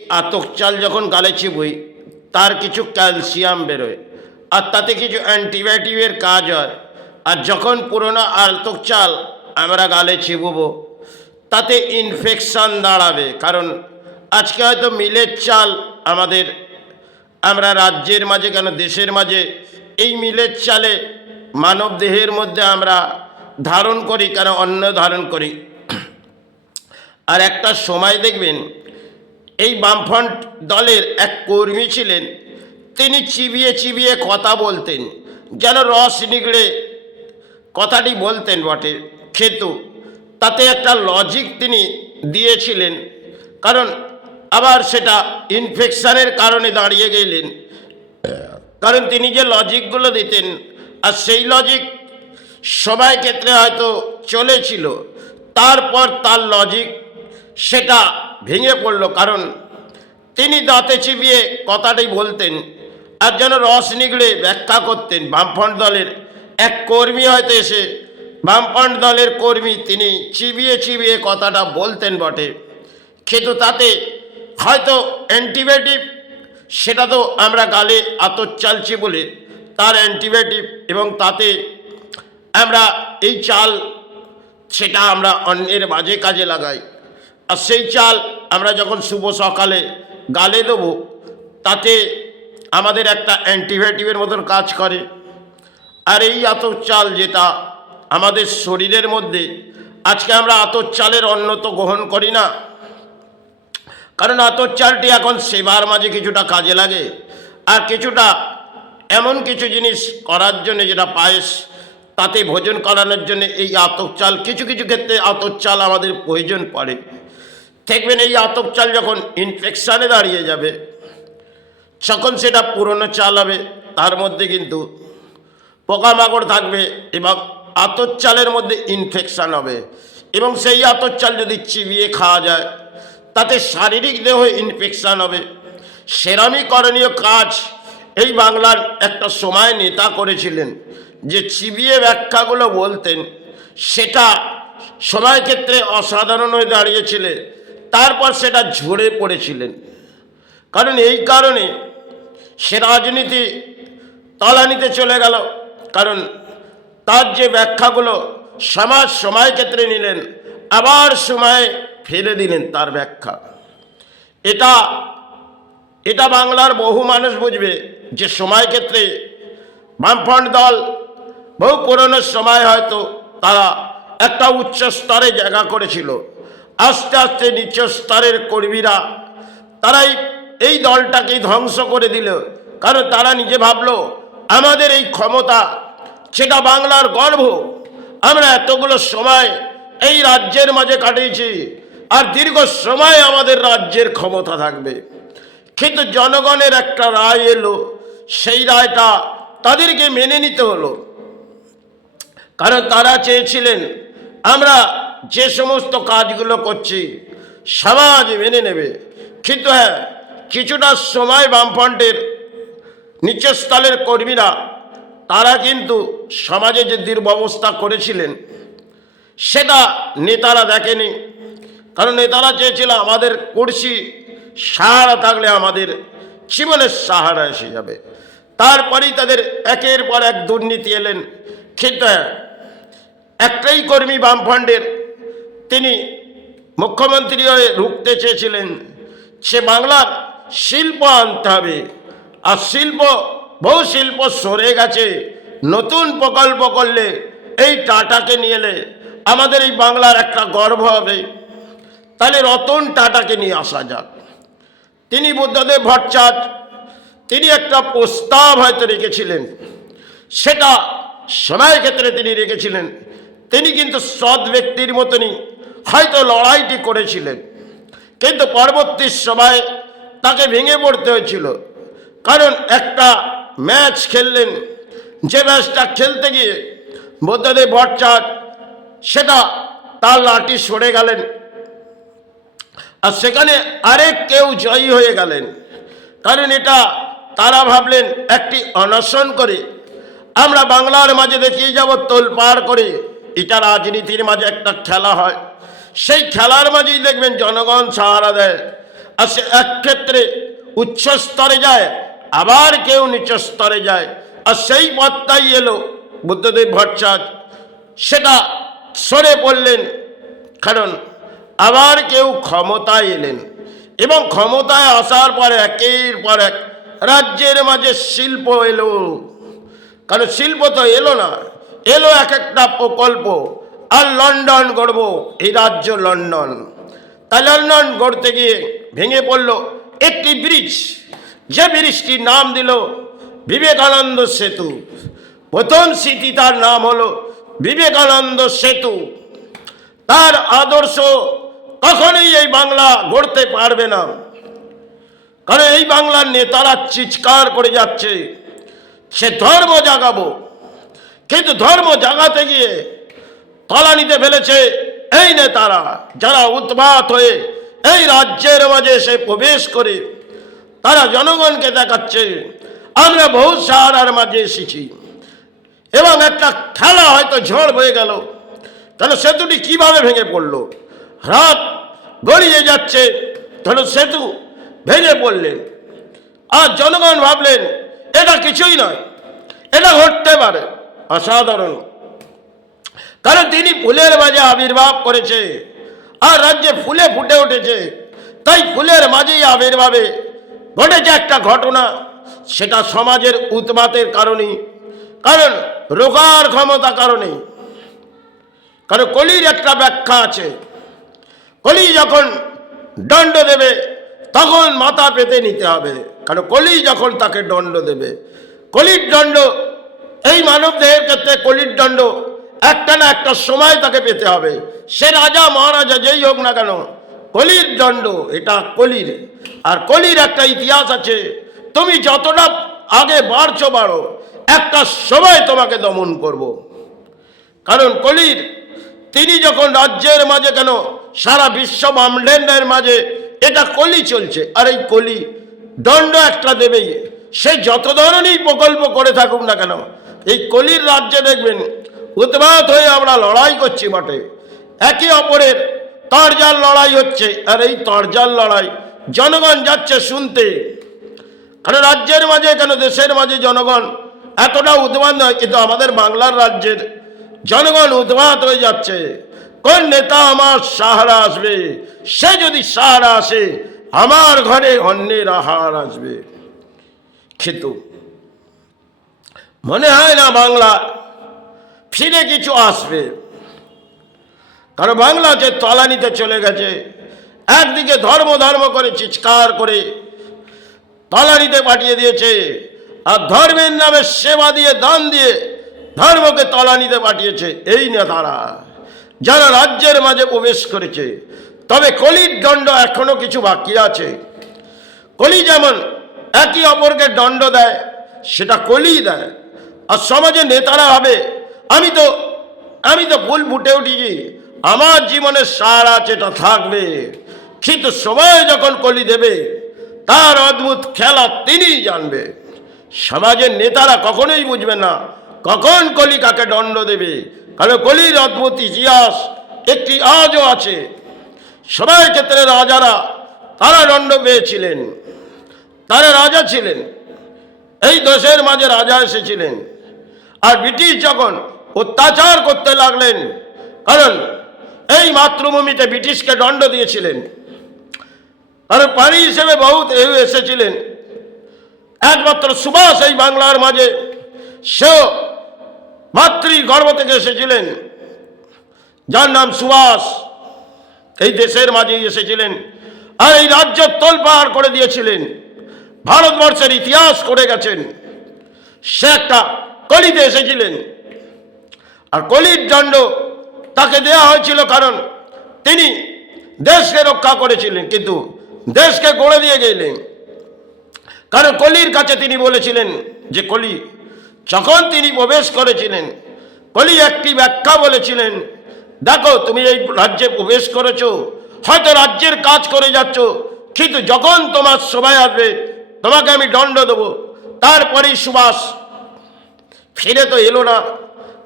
আতক চাল যখন গালে চিবুই তার কিছু ক্যালসিয়াম বেরোয় আর তাতে কিছু অ্যান্টিবায়োটিকের কাজ হয়। আর যখন পুরোনো আতক চাল আমরা গালে চিবুবো তাতে ইনফেকশান দাঁড়াবে। কারণ আজকে হয়তো মিলের চাল আমাদের আমরা রাজ্যের মাঝে কেন দেশের মাঝে এই মিলের চালে মানব দেহের মধ্যে আমরা ধারণ করি, কেন অন্ন ধারণ করি। আর একটা সময় দেখবেন এই বামফ্রন্ট দলের এক কর্মী ছিলেন, তিনি চিবিয়ে চিবিয়ে কথা বলতেন, যেন রস নিগড়ে কথাটি বলতেন বটে, খেত। তাতে একটা লজিক তিনি দিয়েছিলেন, কারণ আবার সেটা ইনফেকশানের কারণে দাঁড়িয়ে গেলেন। কারণ তিনি যে লজিকগুলো দিতেন আর সেই লজিক সবাই ক্ষেত্রে হয়তো চলেছিল, তারপর তার লজিক সেটা ভেঙে পড়ল। কারণ তিনি দাঁতে চিবিয়ে কথাটাই বলতেন আর যেন রস নিগড়ে ব্যাখ্যা করতেন। বামফ্রন্ট দলের এক কর্মী হয়তো এসে, বামফ্রন্ট দলের কর্মী, তিনি চিবিয়ে চিবিয়ে কথাটা বলতেন বটে, কিন্তু তাতে হয়তো অ্যান্টিবায়োটিক, সেটা তো আমরা গালে আতর চালছি বলে তার অ্যান্টিবায়োটিক, এবং তাতে আমরা এই চাল সেটা আমরা অন্যের মাঝে কাজে লাগাই। আর সেই চাল আমরা যখন শুভ সকালে গালে দেবো তাতে আমাদের একটা অ্যান্টিবায়োটিকের মতন কাজ করে। আর এই আতর চাল যেটা আমাদের শরীরের মধ্যে, আজকে আমরা আতর চালের অন্ন তো গ্রহণ করি না, কারণ আতর চালটি এখন সেবার মাঝে কিছুটা কাজে লাগে আর কিছুটা এমন কিছু জিনিস করার জন্য, যেটা পায়েস তাতে ভোজন করানোর জন্য এই আতপ চাল, কিছু কিছু ক্ষেত্রে আতপ চাল আমাদের প্রয়োজন পড়ে। দেখবেন এই আতপ চাল যখন ইনফেকশানে দাঁড়িয়ে যাবে, যখন সেটা পুরনো চাল হবে, তার মধ্যে কিন্তু পোকামাকড় থাকবে এবং আতপ চালের মধ্যে ইনফেকশান হবে। এবং সেই আতপ চাল যদি চিবিয়ে খাওয়া যায় তাতে শারীরিক দেহ ইনফেকশান হবে। সেরামই করণীয় কাজ এই বাংলার একটা সময় নেতা করেছিলেন, যে চিবিয়ে ব্যাখ্যাগুলো বলতেন, সেটা সময় ক্ষেত্রে অসাধারণ হয়ে দাঁড়িয়েছিল। তারপর সেটা ঝরে পড়েছিলেন, কারণ এই কারণে সে রাজনীতি তলানিতে চলে গেল। কারণ তার যে ব্যাখ্যাগুলো সমাজ সময় ক্ষেত্রে নিলেন, আবার সময়ে ফেলে দিলেন তার ব্যাখ্যা। এটা বাংলার বহু মানুষ বুঝবে যে সময় ক্ষেত্রে বামফ্রন্ট দল বহু পুরনো সময় হয়তো তারা একটা উচ্চ স্তরে জায়গা করেছিল। আস্তে আস্তে নিচ স্তরের কর্মীরা তারাই এই দলটাকে ধ্বংস করে দিল। কারণ তারা নিজে ভাবলো আমাদের এই ক্ষমতা, সেটা বাংলার গর্ব, আমরা এতগুলো সময় এই রাজ্যের মাঝে কাটিয়েছি আর দীর্ঘ সময় আমাদের রাজ্যের ক্ষমতা থাকবে। কিন্তু জনগণের একটা রায় এলো, সেই রায়টা তাদেরকে মেনে নিতে হলো। কারণ তারা চেয়েছিলেন আমরা যে সমস্ত কাজগুলো করছি সমাজ মেনে নেবে। কিন্তু হ্যাঁ, কিছুটা সময় বামফ্রন্টের নিচস্থলের কর্মীরা তারা কিন্তু সমাজে যে দুরবস্থা করেছিলেন সেটা নেতারা দেখেনি। কারণ নেতারা চেয়েছিল আমাদের কুর্সি সাহারা থাকলে আমাদের জীবনের সাহারা এসে যাবে। তারপরেই তাদের একের পর এক দুর্নীতি এলেন। কিন্তু একটাই কর্মী বামফ্রন্টের, তিনি মুখ্যমন্ত্রী হয়ে রুখতে চেয়েছিলেন, সে বাংলার শিল্প আনতে হবে। আর বহু শিল্প সরে গেছে, নতুন প্রকল্প করলে এই টাটাকে নিয়ে এলে আমাদের এই বাংলার একটা গর্ব হবে। তাহলে রতন টাটাকে নিয়ে আসা যাক। তিনি বুদ্ধদেব ভট্টাচার্য, তিনি একটা প্রস্তাব হয়তো রেখেছিলেন, সেটা সময় ক্ষেত্রে তিনি রেখেছিলেন। তিনি কিন্তু সৎ ব্যক্তির মতনই হয়তো লড়াইটি করেছিলেন, কিন্তু পরবর্তী সময় তাকে ভেঙে পড়তে হয়েছিল। কারণ একটা ম্যাচ খেললেন, যে ম্যাচটা খেলতে গিয়ে বুদ্ধদেব ভট্টাচার্য সেটা তার লাঠি সরে গেলেন আর সেখানে আরেক কেউ জয়ী হয়ে গেলেন। কারণ এটা তারা ভাবলেন একটি অনশন করে আমরা বাংলার মাঝে দেখিয়ে যাব তোলপাড় করে। এটা রাজনীতির মাঝে একটা খেলা হয়, সেই খেলার মাঝেই দেখবেন জনগণ সাহারা দেয়। আর সে এক ক্ষেত্রে উচ্চ স্তরে যায়, আবার কেউ নিচ স্তরে যায়। আর সেই পথটাই এলো বুদ্ধদেব ভট্টাচার্য, সেটা সরে পড়লেন। কারণ আবার কেউ ক্ষমতায় এলেন, এবং ক্ষমতায় আসার পরে একের পর এক রাজ্যের মাঝে শিল্প এলো। কারণ শিল্প তো এলো না, এলো এক একটা প্রকল্প। আর লন্ডন গড়ব, এই রাজ্য লন্ডন। তাই লন্ডন গড়তে গিয়ে ভেঙে পড়ল একটি ব্রিজ, যে ব্রিজটির নাম দিল বিবেকানন্দ সেতু। প্রথম স্মৃতি তার নাম হলো বিবেকানন্দ সেতু। তার আদর্শ কখনোই এই বাংলা গড়তে পারবে না। কারণ এই বাংলার নেতারা চিৎকার করে যাচ্ছে সে ধর্ম জাগাবো, কিন্তু ধর্ম জাগাতে গিয়ে তলানিতে ফেলেছে এই নেতারা, যারা উৎপাত হয়ে এই রাজ্যের মাঝে এসে প্রবেশ করে তারা জনগণকে দেখাচ্ছে আমরা বহু সাহারার মাঝে এসেছি। এবং একটা খেলা হয়তো ঝড় হয়ে গেল, তাহলে সেতুটি কিভাবে ভেঙে পড়লো? রাত গড়িয়ে যাচ্ছে, তাহলে সেতু ভেঙে পড়লেন। আর জনগণ ভাবলেন এটা কিছুই নয়, এটা ঘটতে পারে। অসাধারণ। কারণ তিনি ফুলের মাঝে আবির্ভাব করেছে, আর রাজ্যে ফুলে ফুটে উঠেছে। তাই ফুলের মাঝেই আবির্ভাবে ঘটেছে একটা ঘটনা, সেটা সমাজের উৎপাতের কারণে, কারণ রোগার ক্ষমতা কারণে। কারণ কলির একটা ব্যাখ্যা আছে, কলি যখন দণ্ড দেবে তখন মাথা পেতে নিতে হবে। কারণ কলি যখন তাকে দণ্ড দেবে, কলির দণ্ড এই মানব দেহের ক্ষেত্রে কলির দণ্ড একটা না একটা সময় তাকে পেতে হবে। সে রাজা মহারাজা যেই হোক না কেন, কলির দণ্ড এটা কলির। আর কলির একটা ইতিহাস আছে, তুমি যতটা আগে বাড়ছো বাড়ো, একটা সময় তোমাকে দমন করব। কারণ কলির তিনি যখন রাজ্যের মাঝে কেন সারা বিশ্ব ব্রহ্মাণ্ডের মাঝে এটা কলি চলছে, আর এই কলি দণ্ড একটা দেবেই। সে যত ধরনেরই প্রকল্প করে থাকুক না কেন, এই কলির রাজ্যে দেখবেন উৎপাত হয়ে আমরা লড়াই করছি বটে, একে অপরের তরজাল লড়াই হচ্ছে। আর এই তরজাল লড়াই জনগণ যাচ্ছে শুনতে। কারণ রাজ্যের মাঝে কেন দেশের মাঝে জনগণ এতটা উদ্বান নয়, কিন্তু আমাদের বাংলার রাজ্যের জনগণ উদ্বাত হয়ে যাচ্ছে। কোন নেতা আমার সাহারা আসবে? সে যদি সাহারা আসে, আমার ঘরে অন্যের আহার আসবে। কিন্তু মনে হয় না বাংলা ফিরে কিছু আসবে। কারণ বাংলা যে তলানিতে চলে গেছে, একদিকে ধর্ম ধর্ম করে চিৎকার করে তলানিতে পাঠিয়ে দিয়েছে, আর ধর্মের নামে সেবা দিয়ে দান দিয়ে ধর্মকে তলানিতে পাঠিয়েছে এই নেতারা, যারা রাজ্যের মাঝে প্রবেশ করেছে। তবে কলির দণ্ড এখনো কিছু বাকি আছে। কলি যেমন একে অপরকে দণ্ড দেয়, সেটা কলি দেয়। আর সমাজের নেতারা হবে আমি তো ফুল ফুটে উঠেছি, আমার জীবনের সার আছে, এটা থাকবে। কিন্তু সময় যখন কলি দেবে, তার অদ্ভুত খেলা তিনিই জানবে। সমাজের নেতারা কখনোই বুঝবে না কখন কলি কাকে দণ্ড দেবে। কারণ কলির অদ্ভুত ইতিহাস একটি আজও আছে। সবাই ক্ষেত্রে রাজারা তারা দণ্ড পেয়েছিলেন, তারা রাজা ছিলেন, এই দেশের মাঝে রাজা এসেছিলেন। আর ব্রিটিশ যখন অত্যাচার করতে লাগলেন, কারণ এই মাতৃভূমিতে ব্রিটিশকে দণ্ড দিয়েছিলেন, কারণ পানি হিসেবে বহুত এসেছিলেন। একমাত্র সুভাষ এই বাংলার মাঝে, সেও মাতৃ গর্ভ থেকে এসেছিলেন, যার নাম সুভাষ, এই দেশের মাঝে এসেছিলেন। আর এই রাজ্য তোলপাড় করে দিয়েছিলেন, ভারতবর্ষের ইতিহাস করে গেছেন। সে একটা কলিতে এসেছিলেন, আর কলির দণ্ড তাকে দেওয়া হয়েছিল, কারণ তিনি দেশকে রক্ষা করেছিলেন, কিন্তু দেশকে গড়ে দিয়ে গেলেন। কারণ কলির কাছে তিনি বলেছিলেন যে কলি যখন তিনি প্রবেশ করেছিলেন, কলি একটি ব্যাখ্যা বলেছিলেন, দেখো তুমি এই রাজ্যে প্রবেশ করেছো, হয়তো রাজ্যের কাজ করে যাচ্ছ, কিন্তু যখন তোমার সময় আসবে তোমাকে আমি দণ্ড দেবো। তারপরেই সুভাষ ফিরে তো এলো না,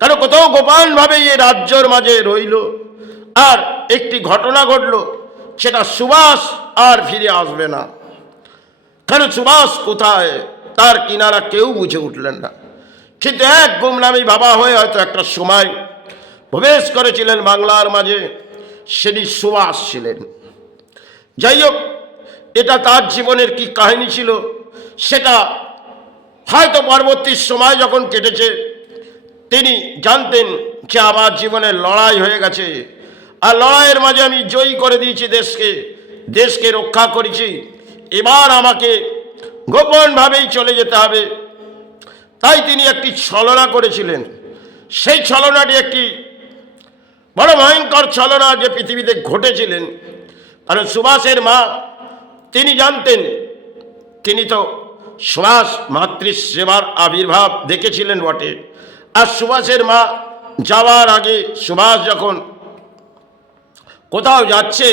কারণ কোথাও গোপনভাবে এই রাজ্যের মাঝে রইল। আর একটি ঘটনা ঘটল, সেটা সুভাষ আর ফিরে আসবে না। কেন সুভাষ কোথায়, তার কিনারা কেউ বুঝে উঠলেন না। কিন্তু এক গুমনামি বাবা হয়ে হয়তো একটা সময় প্রবেশ করেছিলেন বাংলার মাঝে, সেটি সুভাষ ছিলেন। যাই হোক, এটা তার জীবনের কি কাহিনী ছিল সেটা হয়তো পরবর্তী সময় যখন কেটেছে তিনি জানতেন যে আমার জীবনের লড়াই হয়ে গেছে, আর লড়াইয়ের মাঝে আমি জয়ী করে দিয়েছি দেশকে রক্ষা করেছি, এবার আমাকে গোপনভাবেই চলে যেতে হবে। তাই তিনি একটি ছলনা করেছিলেন। সেই ছলনাটি একটি বড় ভয়ঙ্কর ছলনা যে পৃথিবীতে ঘটেছিলেন। কারণ সুভাষের মা তিনি জানতেন, তিনি তো সুভাষ মাতৃসেবার আবির্ভাব দেখেছিলেন বটে। আর সুভাষের মা যাওয়ার আগে সুভাষ যখন কোথাও যাচ্ছে,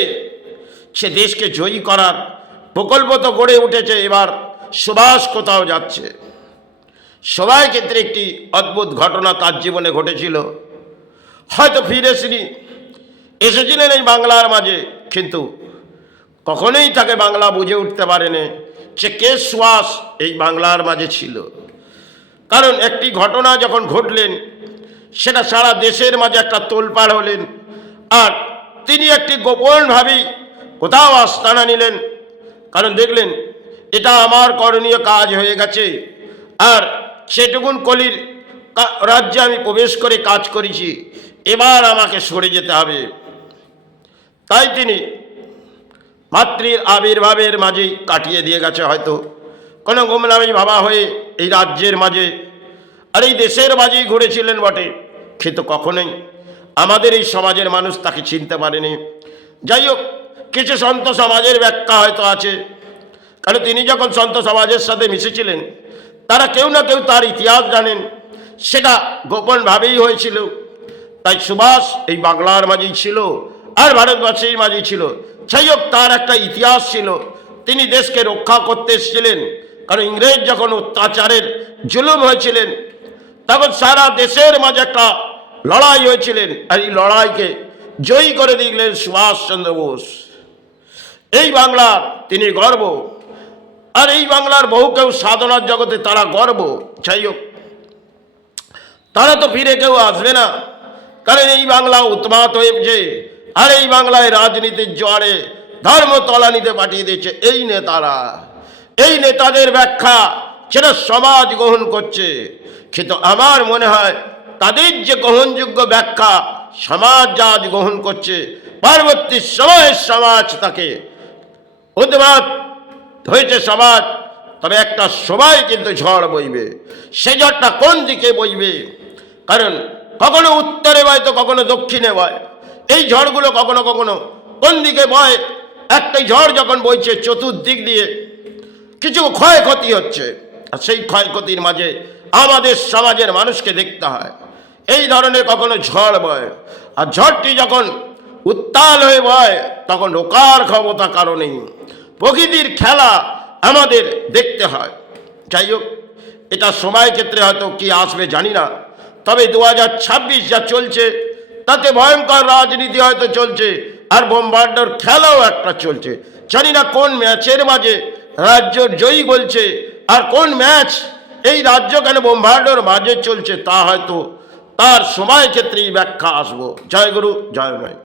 সে দেশকে জয়ী করার প্রকল্প তো গড়ে উঠেছে, এবার সুভাষ কোথাও যাচ্ছে। সবাই ক্ষেত্রে একটি অদ্ভুত ঘটনা তার জীবনে ঘটেছিল। হয়তো ফিরে এসেছিলেন এই বাংলার মাঝে, কিন্তু কখনোই তাকে বাংলা বুঝে উঠতে পারেনি যে কে সুভাষ এই বাংলার মাঝে ছিল। কারণ একটি ঘটনা যখন ঘটলেন, সেটা সারা দেশের মাঝে একটা তোলপাড় হলেন। আর তিনি একটি গোপনভাবেই কোথাও আস্তানা নিলেন, কারণ দেখলেন এটা আমার করণীয় কাজ হয়ে গেছে, আর সেটুকুন কলির রাজ্যে আমি প্রবেশ করে কাজ করেছি, এবার আমাকে সরে যেতে হবে। তাই তিনি মাতৃর আবির্ভাবের মাঝেই কাটিয়ে দিয়ে গেছে হয়তো কোনো গুমনামি বাবা হয়ে এই রাজ্যের মাঝে আর এই দেশের মাঝেই ঘুরেছিলেন বটে, কিন্তু কখনোই আমাদের এই সমাজের মানুষ তাকে চিনতে পারেনি। যাই হোক, কিছু সন্ত সমাজের ব্যাখ্যা হয়তো আছে, কারণ তিনি যখন সন্ত সমাজের সাথে মিশেছিলেন তারা কেউ না কেউ তার ইতিহাস জানেন, সেটা গোপনভাবেই হয়েছিল। তাই সুভাষ এই বাংলার মাঝেই ছিল আর ভারতবর্ষের মাঝেই ছিল। যাই হোক, তার একটা ইতিহাস ছিল, তিনি দেশকে রক্ষা করতে এসেছিলেন। কারণ ইংরেজ যখন অত্যাচারের জুলুম হয়েছিলেন, তখন সারা দেশের মাঝে একটা লড়াই হয়েছিলেন, আর এই লড়াইকে জয়ী করে দিলেন সুভাষচন্দ্র বোস। এই বাংলা তিনি গর্ব, আর এই বাংলার বহু কেউ সাধনার জগতে তারা গর্ব। যাই হোক, তারা তো ফিরে কেউ আসবে না, কারণ এই বাংলা উন্মাদ হয়েছে, আর এই বাংলায় রাজনীতির জোয়ারে ধর্ম তলানিতে পাঠিয়ে দিয়েছে এই নেতারা। এই নেতাদের ব্যাখ্যা সেটা সমাজ গ্রহণ করছে, কিন্তু আমার মনে হয় তাদের যে গ্রহণযোগ্য ব্যাখ্যা সমাজ যা আজ গ্রহণ করছে, পরবর্তী সময়ের সমাজ তাকে উন্মাদ হয়েছে সমাজ। তবে একটা সময় কিন্তু ঝড় বইবে, সে ঝড়টা কোন দিকে বইবে? কারণ কখনো উত্তরে বয় তো কখনো দক্ষিণে বয়। এই ঝড়গুলো কখনো কখনো কোন দিকে বয়? একটাই ঝড় যখন বইছে চতুর্দিক দিয়ে কিছু ক্ষয়ক্ষতি হচ্ছে, আর সেই ক্ষয়ক্ষতির মাঝে আমাদের সমাজের মানুষকে দেখতে হয়। এই ধরনের কখনো ঝড় বয়, আর ঝড়টি যখন উত্তাল হয়ে বয় তখন রোকার ক্ষমতা কারণেই প্রকৃতির খেলা আমাদের দেখতে হয়। যাই হোক, এটা সময় ক্ষেত্রে হয়তো কি আসবে জানি না, তবে 2026 যা চলছে তাতে ভয়ঙ্কর রাজনীতি হয়তো চলছে, আর বোমবার্ডর খেলাও একটা চলছে। জানি না কোন ম্যাচের মাঝে রাজ্য জয়ী বলছে, আর কোন ম্যাচ এই রাজ্য কেন বোমবার্ডর মাঝে চলছে তা হয়তো তার সময় ক্ষেত্রেই ব্যাখ্যা আসবো। জয় গুরু, জয় ভাই।